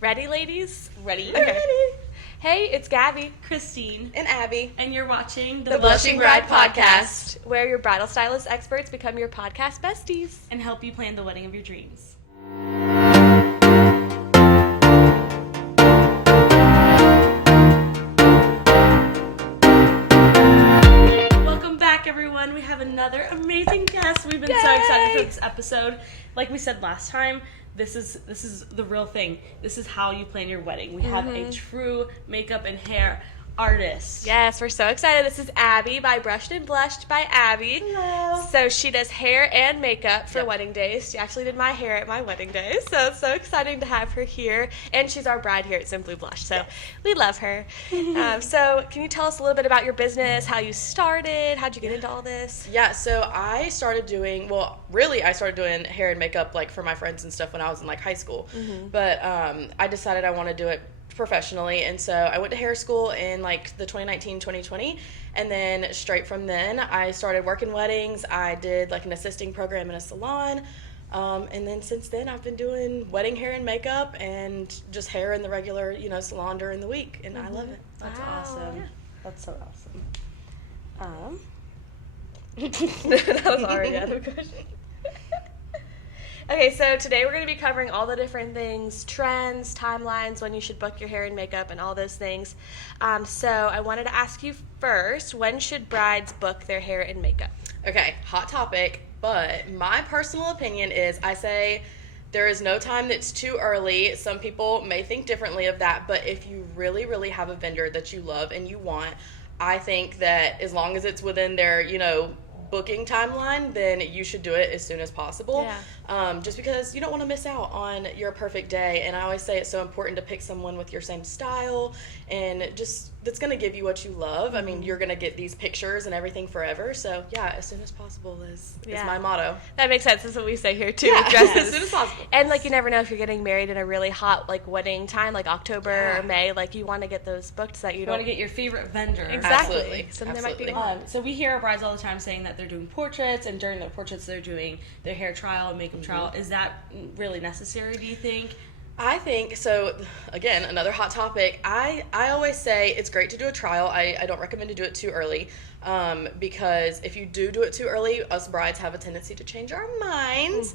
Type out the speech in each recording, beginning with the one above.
Ready, ladies? Ready? Okay. Ready. Hey, it's Gaby, Kristine, and Abby, and you're watching the Blushing Bride Podcast, where your bridal stylist experts become your podcast besties and help you plan the wedding of your dreams. Welcome back, everyone. We have another amazing guest. We've been so excited for this episode. Like we said last time, this is the real thing. This is how you plan your wedding. We have a true makeup and hair artist. Yes, we're so excited. This is Abby by Brushed and Blushed by Abby. Hello. So she does hair and makeup for wedding days. She actually did my hair at my wedding day, so it's so exciting to have her here. And she's our bride here at Simply Blush, so we love her. So can you tell us a little bit about your business, how you started, how'd you get into all this? Yeah, so I started doing hair and makeup like for my friends and stuff when I was in like high school. But I decided I want to do it professionally, and so I went to hair school in like the 2019-2020, and then straight from then I started working weddings. I did like an assisting program in a salon, and then since then I've been doing wedding hair and makeup and just hair in the regular salon during the week, and I love it. That's awesome. Yeah. That's so awesome. That was already out of question. Okay, so today we're going to be covering all the different things, trends, timelines, when you should book your hair and makeup, and all those things. So I wanted to ask you first, when should brides book their hair and makeup? Okay, hot topic, but my personal opinion is I say there is no time that's too early. Some people may think differently of that, but if you really, really have a vendor that you love and you want, I think that as long as it's within their, booking timeline, then you should do it as soon as possible. Just because you don't want to miss out on your perfect day. And I always say it's so important to pick someone with your same style and just that's going to give you what you love. I mean, you're going to get these pictures and everything forever. So yeah, as soon as possible is my motto. That makes sense. That's what we say here too. Yeah. With dresses. As soon as possible. And like you never know if you're getting married in a really hot like wedding time, like October or May. Like you want to get those booked so that you don't want to get your favorite vendor. Exactly. Absolutely. So there might be So we hear our brides all the time saying that they're doing portraits, and during their portraits they're doing their hair trial and makeup trial. Is that really necessary, do you think? I think so. Again, another hot topic. I always say it's great to do a trial. I don't recommend to do it too early, because if you do it too early, us brides have a tendency to change our minds.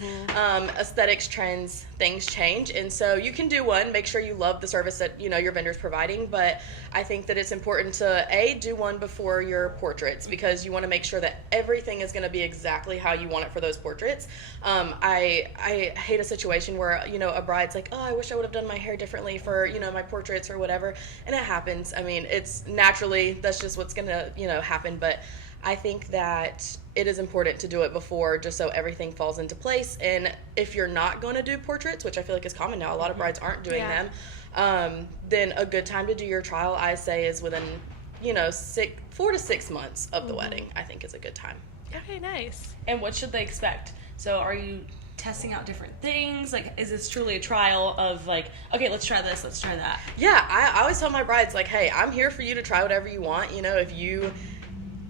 Aesthetics, trends, things change, and so you can do one. Make sure you love the service that your vendor's providing. But I think that it's important to do one before your portraits, because you want to make sure that everything is going to be exactly how you want it for those portraits. I hate a situation where a bride's like, oh, I wish I would have done my hair differently for my portraits or whatever, and it happens. I mean, it's naturally, that's just what's gonna happen. But I think that it is important to do it before, just so everything falls into place. And if you're not going to do portraits, which I feel like is common now, a lot of brides aren't doing them, then a good time to do your trial, I say, is within 4 to 6 months of the wedding. I think is a good time. Okay, nice. And what should they expect? So are you testing out different things? Like, is this truly a trial of like, okay, let's try this, let's try that? Yeah, I always tell my brides, like, hey, I'm here for you to try whatever you want.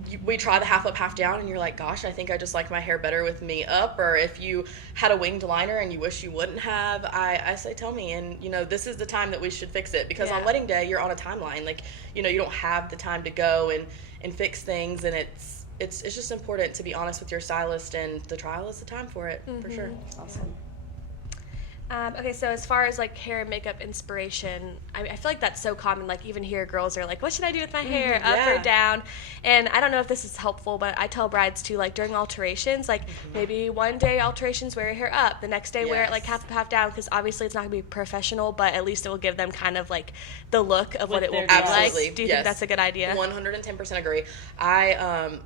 If we try the half up, half down, and you're like, gosh, I think I just like my hair better with me up, or if you had a winged liner and you wish you wouldn't have, I say, tell me, and this is the time that we should fix it, because on wedding day, you're on a timeline, like, you don't have the time to go and fix things, and it's just important to be honest with your stylist, and the trial is the time for it, for sure. Awesome. Okay, so as far as like hair and makeup inspiration, I feel like that's so common. Like even here, girls are like, "What should I do with my hair, up or down?" And I don't know if this is helpful, but I tell brides to like during alterations, like maybe one day alterations wear your hair up, the next day wear it like half up, half down, because obviously it's not gonna be professional, but at least it will give them kind of like the look of what it will be like. Do you think that's a good idea? 110% agree.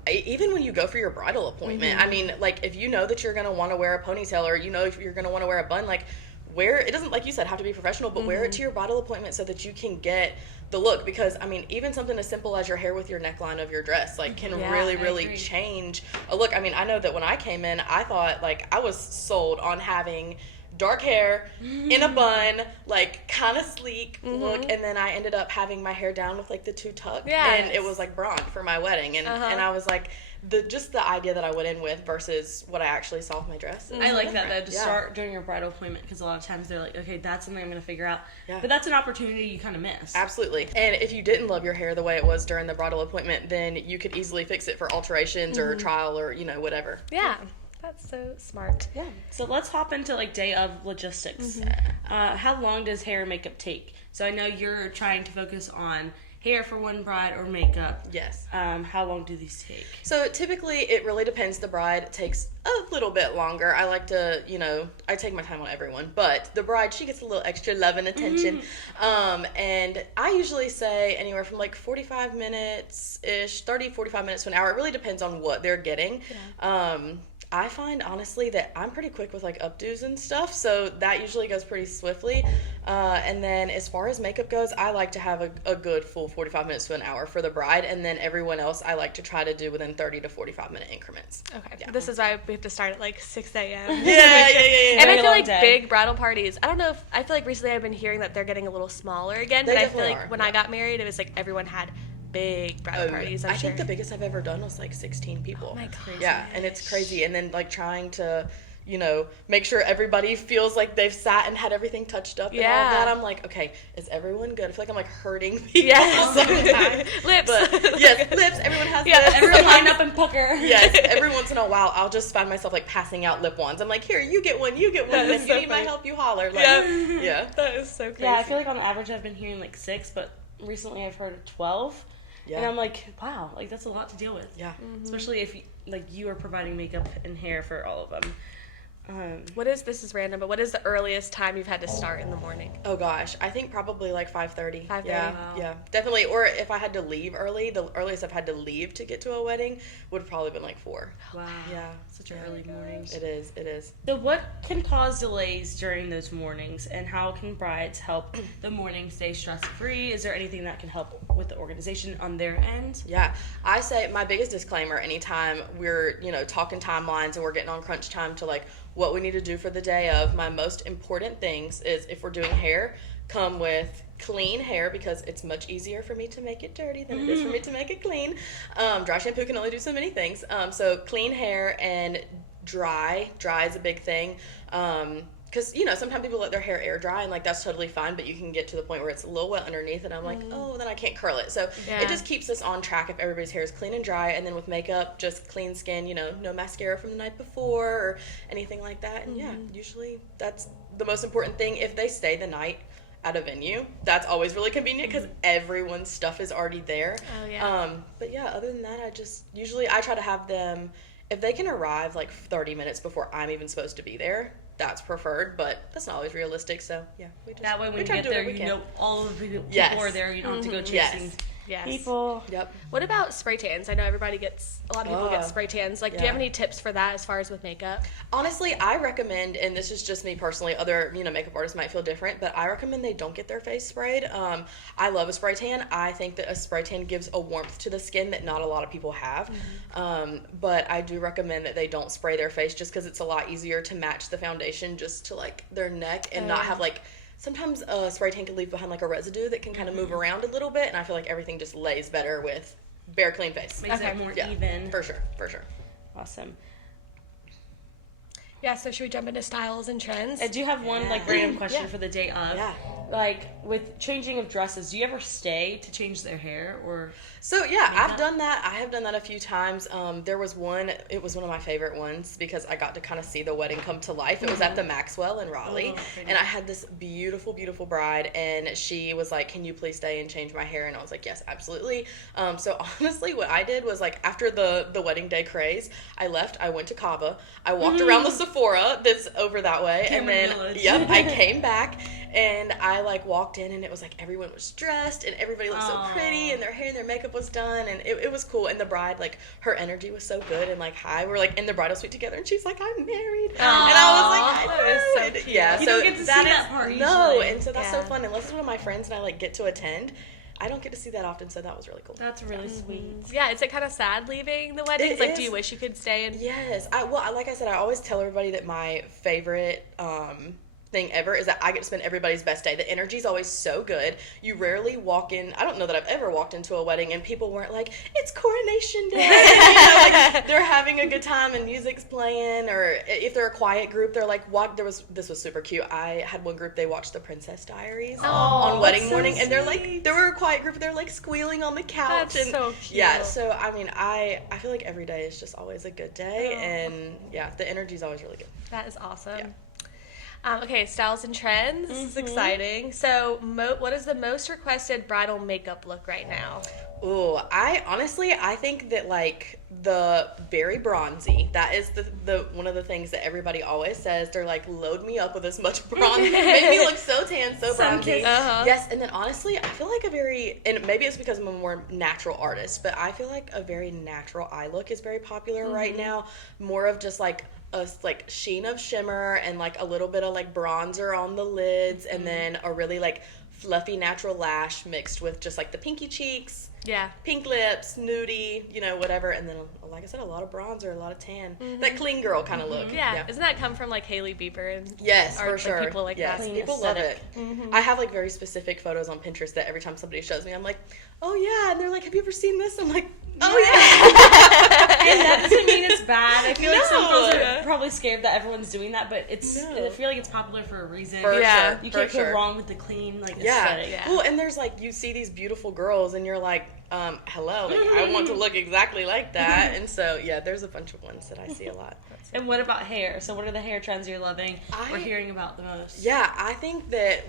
Even when you go for your bridal appointment, I mean, like if you know that you're gonna want to wear a ponytail, or if you're gonna want to wear a bun, like it doesn't, like you said, have to be professional, but wear it to your bridal appointment so that you can get the look, because I mean, even something as simple as your hair with your neckline of your dress, like, can really change a look. I mean, I know that when I came in, I thought, like, I was sold on having dark hair, in a bun, like kind of sleek look, and then I ended up having my hair down with like the 2 tuck, and it was like blonde for my wedding, and I was like, the idea that I went in with versus what I actually saw with my dress. I like that though, to start during your bridal appointment, because a lot of times they're like, okay, that's something I'm going to figure out. Yeah. But that's an opportunity you kind of miss. Absolutely. And if you didn't love your hair the way it was during the bridal appointment, then you could easily fix it for alterations or trial or, whatever. Yeah. That's so smart. Yeah. So let's hop into like day of logistics. How long does hair and makeup take? So I know you're trying to focus on hair for one bride or makeup. Yes. How long do these take? So typically it really depends. The bride takes a little bit longer. I like to, I take my time on everyone, but the bride, she gets a little extra love and attention. And I usually say anywhere from like 45 minutes-ish, 30, 45 minutes to an hour. It really depends on what they're getting. Yeah. I find, honestly, that I'm pretty quick with, like, updos and stuff, so that usually goes pretty swiftly. And then as far as makeup goes, I like to have a good full 45 minutes to an hour for the bride, and then everyone else I like to try to do within 30 to 45-minute increments. Okay. Yeah. This is why we have to start at, like, 6 a.m. Yeah. And I feel like big bridal parties, I don't know if, I feel like recently I've been hearing that they're getting a little smaller again, but I feel like when I got married, it was like everyone had big bridal parties. I think the biggest I've ever done was like 16 people. Oh my god. Yeah, and it's crazy. And then like trying to, make sure everybody feels like they've sat and had everything touched up and all that. I'm like, okay, is everyone good? I feel like I'm like hurting people. Yes. Lips. But, yes, lips. Everyone has lips. Everyone line up and pucker. Yes. Every once in a while, I'll just find myself like passing out lip wands. I'm like, here, you get one. If you need my help, you holler. Like, yeah. That is so crazy. Yeah, I feel like on average I've been hearing like 6, but recently I've heard 12. Yeah. And I'm like, wow, like that's a lot to deal with. Yeah. Especially if you are providing makeup and hair for all of them. This is random, but what is the earliest time you've had to start in the morning? Oh gosh, I think probably like 5:30. 5:30. Yeah, yeah, definitely. Or if I had to leave early, the earliest I've had to leave to get to a wedding would have probably been like 4. Wow. Yeah. Such an early morning. It is. So what can cause delays during those mornings, and how can brides help the morning stay stress-free? Is there anything that can help with the organization on their end? Yeah. I say my biggest disclaimer anytime we're, talking timelines and we're getting on crunch time to like what we need to do for the day of, my most important things is if we're doing hair, come with clean hair because it's much easier for me to make it dirty than it is for me to make it clean. Dry shampoo can only do so many things. So clean hair and dry is a big thing. Because, sometimes people let their hair air dry and, like, that's totally fine, but you can get to the point where it's a little wet underneath and I'm like, oh, then I can't curl it. So it just keeps us on track if everybody's hair is clean and dry. And then with makeup, just clean skin, no mascara from the night before or anything like that. And, usually that's the most important thing. If they stay the night at a venue, that's always really convenient because everyone's stuff is already there. Oh, yeah. But, yeah, other than that, I try to have them, if they can arrive, like, 30 minutes before I'm even supposed to be there, that's preferred, but that's not always realistic, so yeah. That way when you get there, all of the people are there, you don't have to go chasing people. Yep. What about spray tans? I know a lot of people get spray tans. Like, do you have any tips for that as far as with makeup? Honestly, I recommend, and this is just me personally, other, makeup artists might feel different, but I recommend they don't get their face sprayed. I love a spray tan. I think that a spray tan gives a warmth to the skin that not a lot of people have. But I do recommend that they don't spray their face just because it's a lot easier to match the foundation just to, like, their neck and not have, like, sometimes a spray tan can leave behind like a residue that can kind of move around a little bit, and I feel like everything just lays better with bare clean face. Makes it more even. For sure. Awesome. Yeah, so should we jump into styles and trends? I do have one random question for the day of. Yeah. Like with changing of dresses, do you ever stay to change their hair or? So yeah, I've done that. I have done that a few times. There was one. It was one of my favorite ones because I got to kind of see the wedding come to life. It was at the Maxwell in Raleigh, and I had this beautiful, beautiful bride, and she was like, "Can you please stay and change my hair?" And I was like, "Yes, absolutely." So honestly, what I did was like after the wedding day craze, I left. I went to Cava. I walked around the Sephora that's over that way, and then I came back. And I like walked in and it was like everyone was dressed and everybody looked so pretty and their hair and their makeup was done and it was cool. And the bride, like her energy was so good and like we're like in the bridal suite together and she's like, I'm married. And I was like, I know. So yeah, you so don't get to see that part usually. No, and so that's so fun. Unless it's one of my friends and I like get to attend, I don't get to see that often, so that was really cool. That's really sweet. Yeah, is it kind of sad leaving the weddings? Like, do you wish you could stay? Yes. Like I said, I always tell everybody that my favorite thing ever is that I get to spend everybody's best day. The energy's always so good. You rarely walk in. I don't know that I've ever walked into a wedding and people weren't like, it's coronation day. Like they're having a good time and music's playing, or if they're a quiet group, they're like, this was super cute. I had one group, they watched The Princess Diaries on wedding morning, and they're like, they were a quiet group, they're like squealing on the couch. That's and so cute. Yeah, so I mean, I feel like every day is just always a good day, and yeah, the energy's always really good. That is awesome. Yeah. Okay, styles and trends. This is exciting. So, what is the most requested bridal makeup look right now? Ooh, I think that like the very bronzy, that is the one of the things that everybody always says. They're like, load me up with as much bronze. Made me look so tan, so bronzy. Yes, and then honestly, I feel like and maybe it's because I'm a more natural artist, but I feel like a very natural eye look is very popular right now. More of just like a like sheen of shimmer and like a little bit of like bronzer on the lids, and then a really like fluffy natural lash mixed with just like the pinky cheeks, pink lips, nudie, whatever, and then like I said, a lot of bronzer, a lot of tan, that clean girl kind of look. Doesn't that come from like Hailey Bieber and yes, art, for sure, like, people like that? People love it. I have like very specific photos on Pinterest that every time somebody shows me, I'm like, oh yeah, and they're like, have you ever seen this? I'm like, oh yeah. And that doesn't mean it's bad. I feel like some girls are probably scared that everyone's doing that, but I feel like it's popular for a reason. For sure. You can't go wrong with the clean aesthetic. Yeah. Well, and there's like, you see these beautiful girls and you're like, hello, like I want to look exactly like that. And so there's a bunch of ones that I see a lot. And what about hair? So what are the hair trends you're loving or hearing about the most? Yeah, I think that,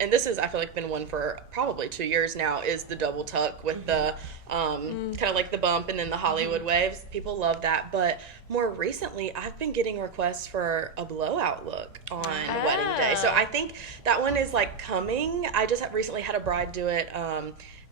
and this is, I feel like, been one for probably 2 years now, is the double tuck with the kind of like the bump and then the Hollywood waves. People love that. But more recently, I've been getting requests for a blowout look on wedding day. So I think that one is like coming. I just recently had a bride do it.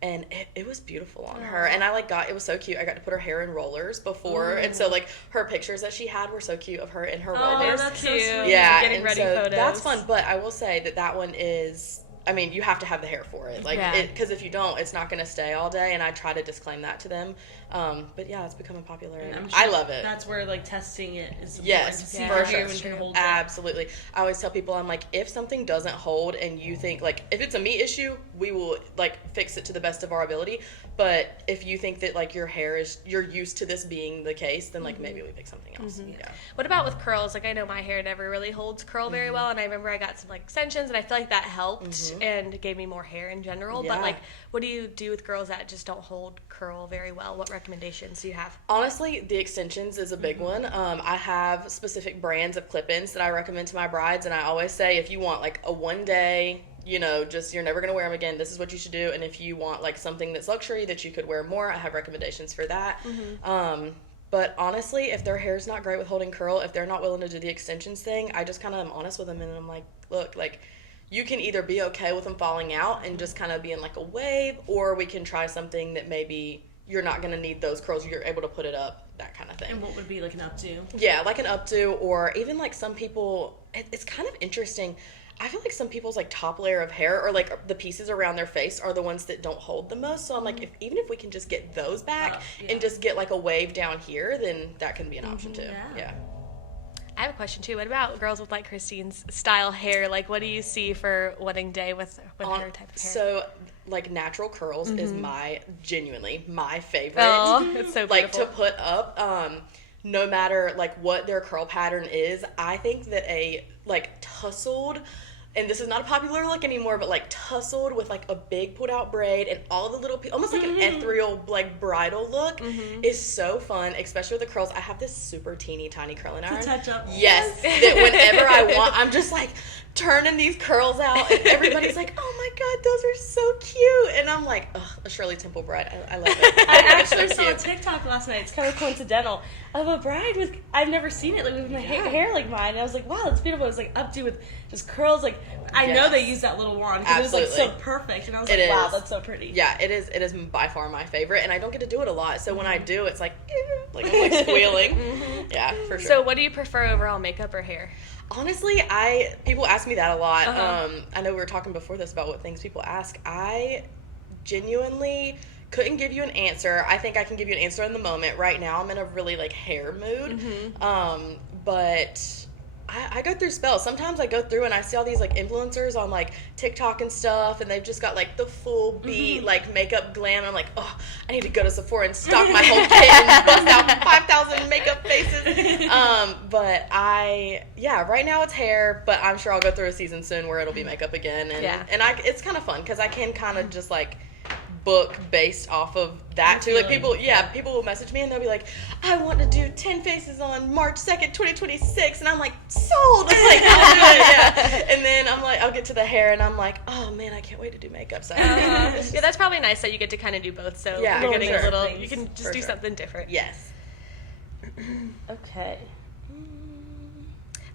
And it was beautiful on her. And it was so cute. I got to put her hair in rollers before. And so, like, her pictures that she had were so cute of her in her rollers. Oh, that's cute. Yeah. Getting ready photos. That's fun. But I will say that one is, I mean, you have to have the hair for it. Like, because if you don't, it's not going to stay all day. And I try to disclaim that to them. But yeah, it's becoming popular. And I love it. That's where, like, testing it is important. Yes, For sure. Absolutely. I always tell people, I'm like, if something doesn't hold and you think, like, if it's a me issue, we will, like, fix it to the best of our ability. But if you think that, like, you're used to this being the case, then, like, maybe we pick something else. Yeah. What about with curls? Like, I know my hair never really holds curl very well, and I remember I got some, like, extensions, and I feel like that helped and gave me more hair in general. But, like, what do you do with girls that just don't hold curl very well? What recommendations do you have? Honestly, the extensions is a big one. I have specific brands of clip-ins that I recommend to my brides, and I always say, if you want, like, a one-day, just you're never going to wear them again, this is what you should do. And if you want, like, something that's luxury that you could wear more, I have recommendations for that. But honestly, if their hair's not great with holding curl, if they're not willing to do the extensions thing, I just kind of am honest with them, and I'm like, look, like, you can either be okay with them falling out and just kind of being like a wave, or we can try something that maybe you're not going to need those curls, you're able to put it up, that kind of thing. And what would be like an updo? Yeah, like an updo, or even like some people, it's kind of interesting. I feel like some people's like top layer of hair, or like the pieces around their face, are the ones that don't hold the most. So I'm like, even if we can just get those back and just get like a wave down here, then that can be an option too. Yeah. I have a question too. What about girls with like Kristine's style hair? Like, what do you see for wedding day with her type of hair? So, like, natural curls is genuinely my favorite. Oh, it's so beautiful. Like, to put up, no matter like what their curl pattern is, I think that a like tousled, and this is not a popular look anymore, but like tousled with like a big put out braid and all the little almost like an ethereal like bridal look is so fun, especially with the curls. I have this super teeny tiny curling iron. To touch up. Yes, that whenever I want, I'm just like turning these curls out, and everybody's like, oh my god, those are so cute. And I'm like, ugh, a Shirley Temple bride. I love it. I actually saw a TikTok last night, it's kind of coincidental, of a bride with, I've never seen it, like with my hair like mine. And I was like, wow, it's beautiful. It was like updo with just curls. Like, I know they use that little wand because it was like so perfect. And I was like, wow, that's so pretty. Yeah, it is. It is by far my favorite, and I don't get to do it a lot. So when I do, it's like, I'm like squealing. Yeah, for sure. So what do you prefer overall, makeup or hair? Honestly, people ask me that a lot. I know we were talking before this about what things people ask. I genuinely couldn't give you an answer. I think I can give you an answer in the moment. Right now, I'm in a really like hair mood. But I go through spells. Sometimes I go through and I see all these like influencers on like TikTok and stuff, and they've just got like the full beat like makeup glam, and I'm like, oh, I need to go to Sephora and stock my whole kit and bust out 5,000 makeup faces. But right now it's hair, but I'm sure I'll go through a season soon where it'll be makeup again, and it's kind of fun because I can kind of just like book based off of that too. Like people will message me and they'll be like, I want to do 10 faces on March 2nd, 2026, and I'm like, sold. It's like, I'll do it, yeah. And then I'm like, I'll get to the hair and I'm like, oh man, I can't wait to do makeup. So yeah, that's probably nice that you get to kind of do both. So yeah, you're getting a little, you can just do something different. Yes. Okay.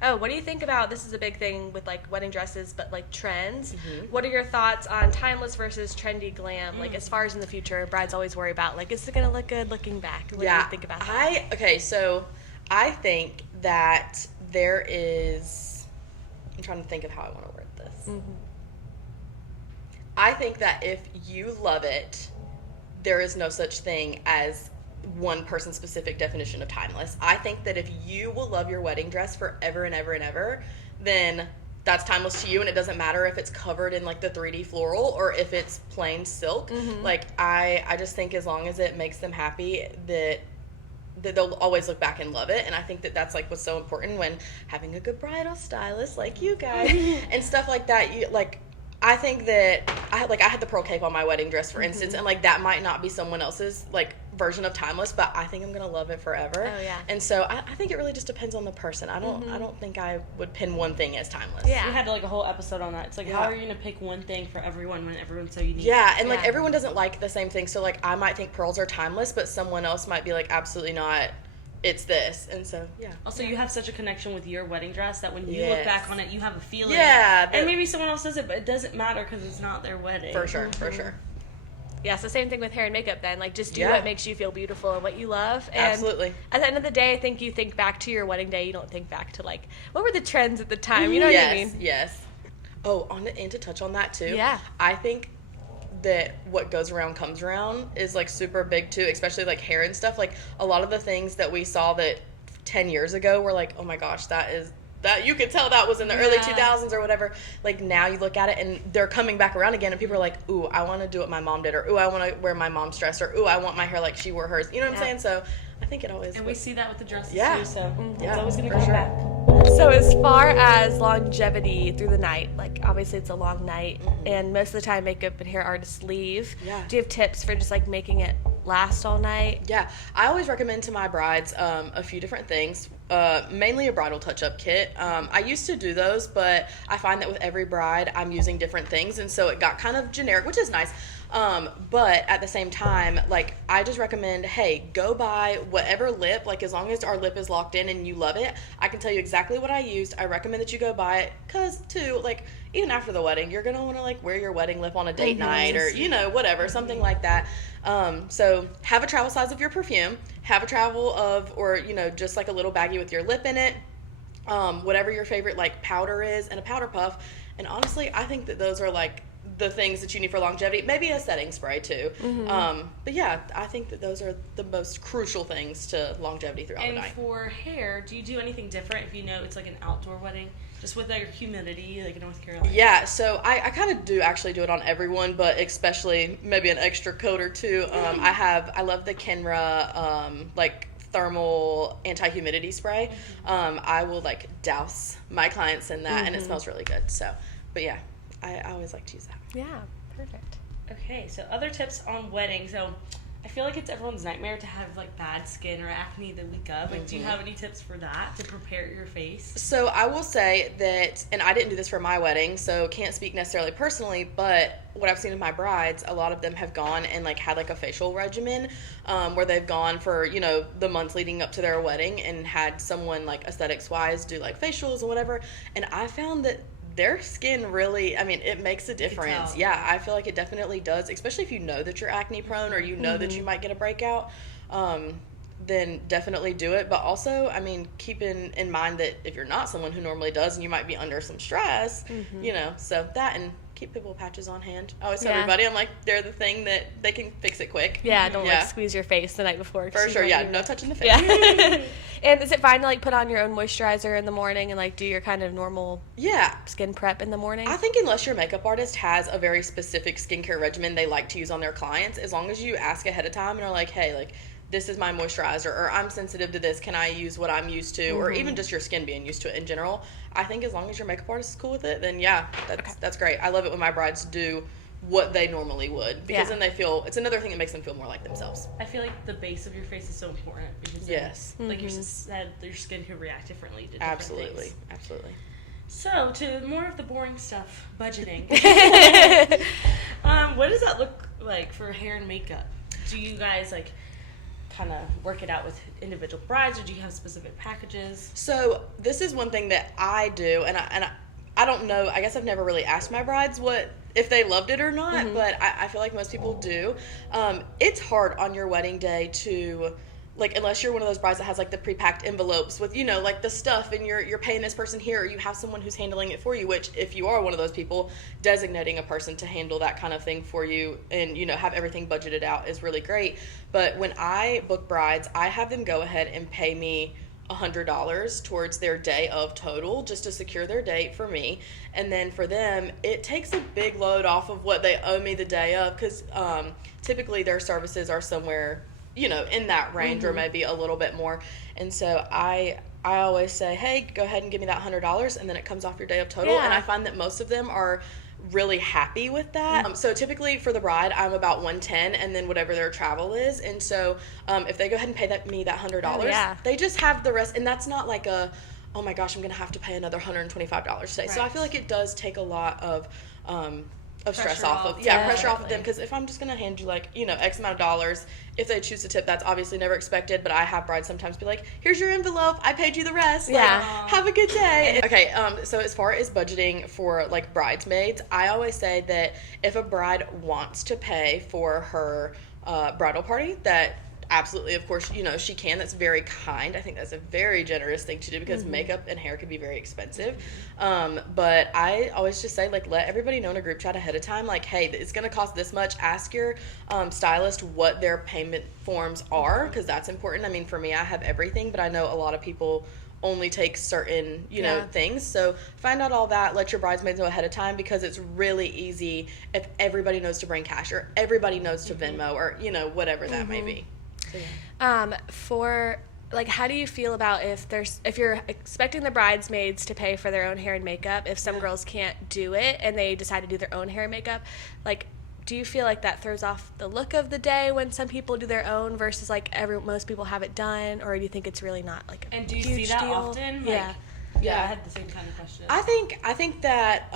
Oh, what do you think about, this is a big thing with like wedding dresses, but like trends. What are your thoughts on timeless versus trendy glam? Like as far as in the future, brides always worry about like, is it going to look good looking back? What do you think about that? So I think that there is, I'm trying to think of how I want to word this. I think that if you love it, there is no such thing as one person specific definition of timeless. I think that if you will love your wedding dress forever and ever and ever, then that's timeless to you, and it doesn't matter if it's covered in like the 3D floral or if it's plain silk. Like I just think as long as it makes them happy, that they'll always look back and love it. And I think that that's like what's so important when having a good bridal stylist like you guys and stuff like that. You like, I think that I had the pearl cape on my wedding dress, for instance, and like that might not be someone else's like version of timeless, but I think I'm gonna love it forever. Oh yeah. And so I think it really just depends on the person. I don't think I would pin one thing as timeless. Yeah. We had like a whole episode on that. It's like, how are you gonna pick one thing for everyone when everyone's so unique? Yeah, and like everyone doesn't like the same thing. So like I might think pearls are timeless, but someone else might be like, absolutely not. It's this. And so, yeah. Also, you have such a connection with your wedding dress that when you look back on it, you have a feeling. Yeah. And maybe someone else does it, but it doesn't matter because it's not their wedding. For sure, for sure. Yeah, so same thing with hair and makeup then. Like, just do what makes you feel beautiful and what you love. And absolutely. At the end of the day, I think you think back to your wedding day. You don't think back to, like, what were the trends at the time? You know what I mean? Yes. Oh, and to touch on that, too. Yeah. I think that what goes around comes around is like super big too, especially like hair and stuff. Like a lot of the things that we saw that 10 years ago were like, oh my gosh, that you could tell that was in the early 2000s or whatever. Like now you look at it and they're coming back around again and people are like, ooh, I want to do what my mom did, or ooh, I want to wear my mom's dress, or ooh, I want my hair like she wore hers. You know what I'm saying? So I think it always we see that with the dresses too, so it's always going to come back. So as far as longevity through the night, like obviously it's a long night, and most of the time makeup and hair artists leave. Yeah. Do you have tips for just like making it last all night? Yeah, I always recommend to my brides a few different things. Mainly a bridal touch-up kit. I used to do those, but I find that with every bride, I'm using different things, and so it got kind of generic, which is nice. But at the same time, like, I just recommend, hey, go buy whatever lip, like, as long as our lip is locked in and you love it, I can tell you exactly what I used. I recommend that you go buy it, because, too, like, even after the wedding, you're going to want to, like, wear your wedding lip on a date night, or, you know, whatever, something like that. So have a travel size of your perfume, have a travel of, or, you know, just, like, a little baggie with your lip in it, whatever your favorite, like, powder is, and a powder puff. And honestly, I think that those are, like, the things that you need for longevity. Maybe a setting spray too. But yeah, I think that those are the most crucial things to longevity throughout the night. And for hair, do you do anything different if you know it's like an outdoor wedding? Just with like humidity, like in North Carolina? Yeah, so I kind of do actually do it on everyone, but especially maybe an extra coat or two. I love the Kenra like thermal anti-humidity spray. I will like douse my clients in that, and it smells really good. So, but yeah, I always like to use that. Yeah, perfect. Okay, so other tips on wedding. So I feel like it's everyone's nightmare to have like bad skin or acne the week of. Like, do you have any tips for that to prepare your face? So I will say that, and I didn't do this for my wedding, so can't speak necessarily personally, but what I've seen of my brides, a lot of them have gone and like had like a facial regimen where they've gone for, you know, the months leading up to their wedding and had someone like aesthetics wise do like facials and whatever. And I found that their skin really, I mean, it makes a difference. Yeah, I feel like it definitely does, especially if you know that you're acne prone or you know that you might get a breakout, then definitely do it. But also, I mean, keep in mind that if you're not someone who normally does and you might be under some stress, you know, so that, and keep pimple patches on hand. I always tell everybody, I'm like, they're the thing that they can fix it quick. Yeah, don't like squeeze your face the night before. For sure, no touching the face. Yeah. And is it fine to like put on your own moisturizer in the morning and like do your kind of normal skin prep in the morning? I think unless your makeup artist has a very specific skincare regimen they like to use on their clients, as long as you ask ahead of time and are like, hey, like, this is my moisturizer, or I'm sensitive to this, can I use what I'm used to, or even just your skin being used to it in general. I think as long as your makeup artist is cool with it, then that's great. I love it when my brides do what they normally would, because then they feel, it's another thing that makes them feel more like themselves. I feel like the base of your face is so important because like you said, your skin can react differently to different things. Absolutely. So, to more of the boring stuff, budgeting. What does that look like for hair and makeup? Do you guys like kind of work it out with individual brides, or do you have specific packages? So this is one thing that I do, and I don't know, I guess I've never really asked my brides what if they loved it or not, but I feel like most people do. It's hard on your wedding day to, like, unless you're one of those brides that has like the pre-packed envelopes with, you know, like the stuff, and you're paying this person here, or you have someone who's handling it for you, which if you are one of those people, designating a person to handle that kind of thing for you and, you know, have everything budgeted out is really great. But when I book brides, I have them go ahead and pay me $100 towards their day of total, just to secure their date for me. And then for them, it takes a big load off of what they owe me the day of, because typically their services are somewhere, you know, in that range or maybe a little bit more. And so I always say, hey, go ahead and give me that $100, and then it comes off your day of total. And I find that most of them are really happy with that. So typically for the bride, I'm about $110, and then whatever their travel is. And so if they go ahead and pay me that $100, they just have the rest. And that's not like a, oh my gosh, I'm going to have to pay another $125 today. Right. So I feel like it does take a lot of stress off of pressure off of them, because if I'm just gonna hand you like, you know, X amount of dollars, if they choose to tip, that's obviously never expected, but I have brides sometimes be like, here's your envelope, I paid you the rest, like, have a good day. Okay, so as far as budgeting for like bridesmaids, I always say that if a bride wants to pay for her bridal party, that absolutely, of course, you know, she can. That's very kind. I think that's a very generous thing to do, because makeup and hair can be very expensive. But I always just say, like, let everybody know in a group chat ahead of time, like, hey, it's going to cost this much. Ask your stylist what their payment forms are, because that's important. I mean, for me, I have everything, but I know a lot of people only take certain, you know, things. So find out all that. Let your bridesmaids know ahead of time, because it's really easy if everybody knows to bring cash, or everybody knows to Venmo, or, you know, whatever that may be. For like, how do you feel about if you're expecting the bridesmaids to pay for their own hair and makeup, if some girls can't do it and they decide to do their own hair and makeup, like, do you feel like that throws off the look of the day when some people do their own versus like most people have it done, or do you think it's really not like a and do you huge see that deal? Often? Like, yeah, I had the same kind of question. I think that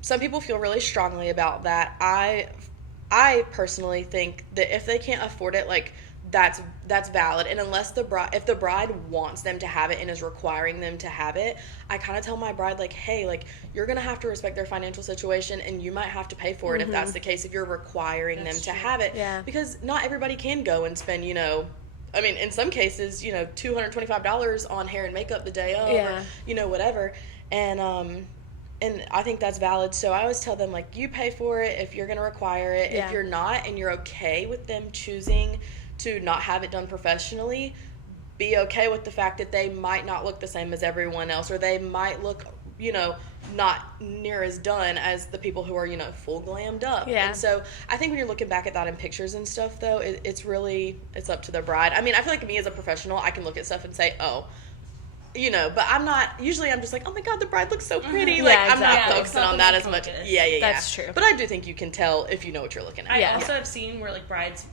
some people feel really strongly about that. I personally think that if they can't afford it, like, that's valid, and unless if the bride wants them to have it and is requiring them to have it, I kind of tell my bride, like, hey, like, you're gonna have to respect their financial situation, and you might have to pay for it if that's the case, if you're requiring them to have it, because not everybody can go and spend, you know, I mean, in some cases, you know, $225 on hair and makeup the day of, or, you know, whatever, and I think that's valid. So I always tell them, like, you pay for it if you're gonna require it. If you're not, and you're okay with them choosing to not have it done professionally, be okay with the fact that they might not look the same as everyone else, or they might look, you know, not near as done as the people who are, you know, full glammed up. And so I think when you're looking back at that in pictures and stuff, though, it's up to the bride. I mean, I feel like me as a professional, I can look at stuff and say, oh, you know, but I'm just like, oh my God, the bride looks so pretty. Like, I'm not focusing on that as much. That's true. But I do think you can tell if you know what you're looking at. I also have seen where, like, brides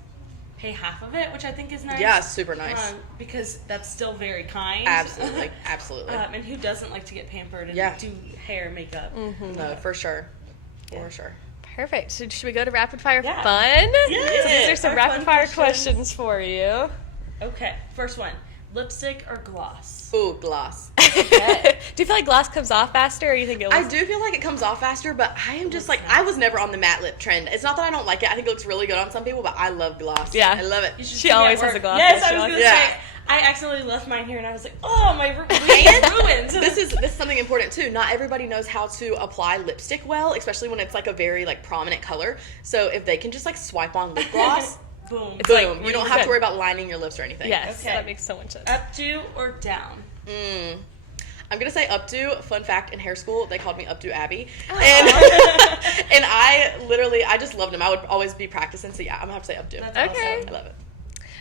pay half of it, which I think is nice. Yeah, super nice. Because that's still very kind. Absolutely. And who doesn't like to get pampered and do hair, makeup? No, for sure. For sure. Perfect. So should we go to rapid fire fun? Yeah. So these are some rapid fire questions for you. Okay. First one. Lipstick or gloss? Ooh, gloss. Okay. Do you feel like gloss comes off faster, or you think it was? I do feel like it comes off faster, but I am just like, I was never on the matte lip trend. It's not that I don't like it. I think it looks really good on some people, but I love gloss. Yeah. I love it. She always has a gloss. Yes, I was going to say. I accidentally left mine here, and I was like, oh, my hand ruined. This is something important, too. Not everybody knows how to apply lipstick well, especially when it's, like, a very, like, prominent color. So if they can just, like, swipe on lip gloss, Boom. It's Boom. like, You don't have to worry about lining your lips or anything. Yes, Okay. that makes so much sense. Updo or down? I'm gonna say updo. Fun fact: in hair school, they called me Updo Abby, Oh. and I just loved him. I would always be practicing. So yeah, I'm gonna have to say updo. That's Okay. awesome. I love it.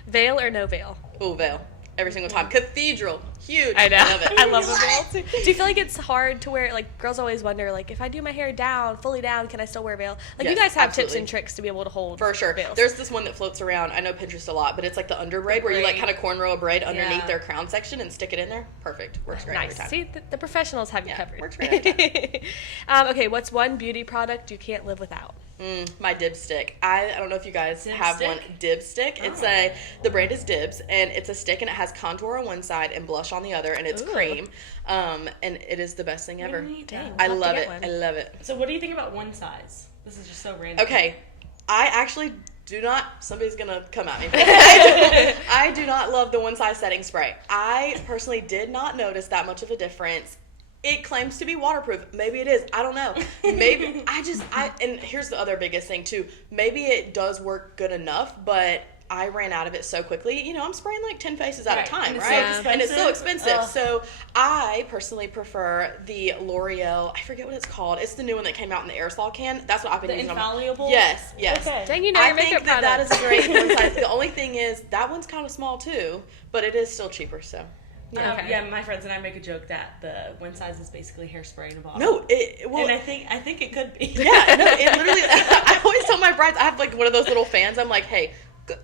Veil or no veil? Ooh, veil. Every single time. Cathedral. Huge. I know. I love it. I love a veil too. Do you feel like it's hard to wear? Like girls always wonder, like if I do my hair down, fully down, can I still wear a veil? Like you Yes, guys have tips absolutely. and tricks to be able to hold For sure. veils. There's this one that floats around. I know Pinterest a lot, but it's like the under braid where you like braid. kind of cornrow a braid underneath Yeah. their crown section and stick it in there. Perfect. Works great every nice. time. See, the professionals have you Yeah, covered. works great every Okay, what's one beauty product you can't live without? My dib stick. I don't know if you guys Dib have stick? one. Dib stick. It's the brand is Dibs, and it's a stick, and it has contour on one side and blush on the other, and it's Ooh. cream. And it is the best thing ever. Really? Dang. I I'll have to love get it. one. I love it. So what do you think about one size? This is just so random. Okay, I actually do not. Somebody's gonna come at me. But I do not love the one size setting spray. I personally did not notice that much of a difference. It claims to be waterproof. Maybe it is. I don't know. Maybe and here's the other biggest thing too. Maybe it does work good enough, but I ran out of it so quickly. You know, I'm spraying like 10 faces at Right. a time, And it's right? so And it's so expensive. expensive. Ugh. So I personally prefer the L'Oreal. I forget what it's called. It's the new one that came out in the aerosol can. That's what I've been The using. infallible? Yes. Okay. Dang, you know I your think makeup that is products. a great one size. The only thing is that one's kind of small too, but it is still cheaper. So Okay. Yeah, my friends and I make a joke that the one size is basically hairspray in a bottle. no, well, and I think it could be. yeah, no, it literally. I always tell my brides, I have like one of those little fans. I'm like, hey,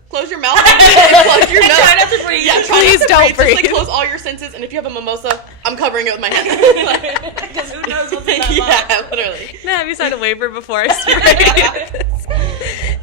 close your mouth and plug your nose. Try not to breathe. Yeah, try Please not to don't breathe. Just like breathe. close all your senses, and if you have a mimosa, I'm covering it with my hand. Because who knows what's in that bottle. Yeah, literally. No, have you signed a waiver before I spray?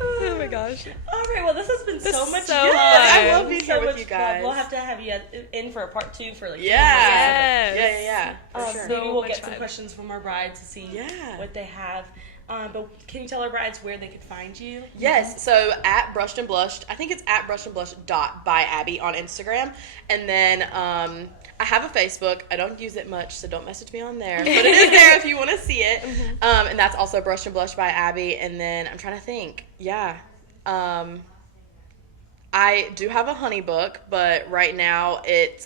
Oh my gosh. All right, well, this has been This so is much so fun. fun. I love being So here with much you fun. guys. We'll have to have you in for a part 2 for like Yeah. Yes. Yeah. For sure. Maybe we'll much get some Oh, fun. questions from our brides to see Yeah. what they have. But can you tell our brides where they could find you? Yes, so at Brushed and Blushed, I think it's at Brushed and Blushed by Abby on Instagram. And then I have a Facebook. I don't use it much, so don't message me on there. But it is there if you want to see it. And that's also Brushed and Blushed by Abby. And then I'm trying to think. Yeah. I do have a honey book, but right now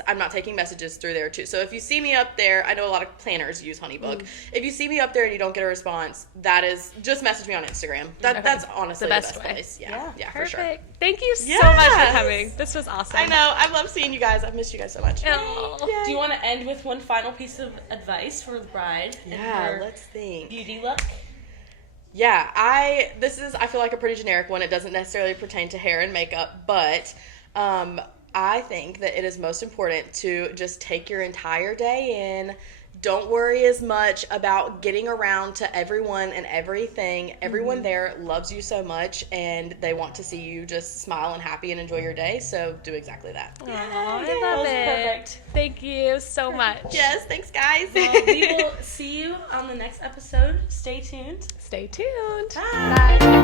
I'm not taking messages through there too. So if you see me up there, I know a lot of planners use Honeybook. If you see me up there and you don't get a response, that is just message me on Instagram. That's honestly the best way. place. Yeah, for Perfect. sure. Thank you so Yes. much for coming. This was awesome. I know. I love seeing you guys. I've missed you guys so much. Oh. Do you want to end with one final piece of advice for the bride? and Yeah, her let's think. beauty look. Yeah, I feel like a pretty generic one. It doesn't necessarily pertain to hair and makeup, but I think that it is most important to just take your entire day in. Don't worry as much about getting around to everyone and everything. Everyone there loves you so much, and they want to see you just smile and happy and enjoy your day, so do exactly that. Aw, I That love was it. perfect. Thank you so much. Yes, thanks, guys. Well, we will see you on the next episode. Stay tuned. Stay tuned. Bye. Bye.